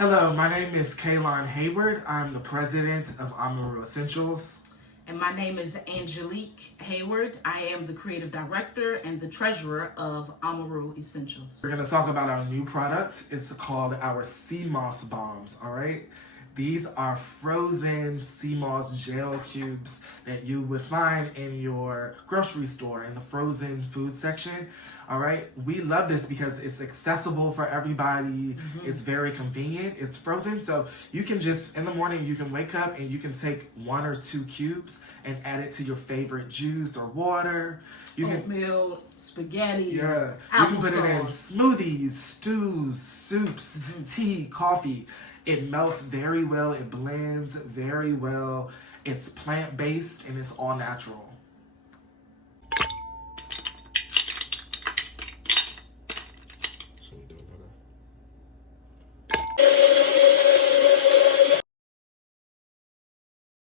Hello, my name is Kaylon Hayward. I'm the president of Amaru Essentials. And my name is Angelique Hayward. I am the creative director and the treasurer of Amaru Essentials. We're going to talk about our new product. It's called our sea moss bombs, all right? These are frozen sea moss gel cubes that you would find in your grocery store in the frozen food section. All right, we love this because it's accessible for everybody. It's very convenient. It's frozen, so you can just in the morning you can wake up and you can take 1 or 2 cubes and add it to your favorite juice or water. You can Oatmeal, spaghetti, you can put it in smoothies, stews, soups, tea, coffee. It melts very well. It blends very well. It's plant-based and it's all natural.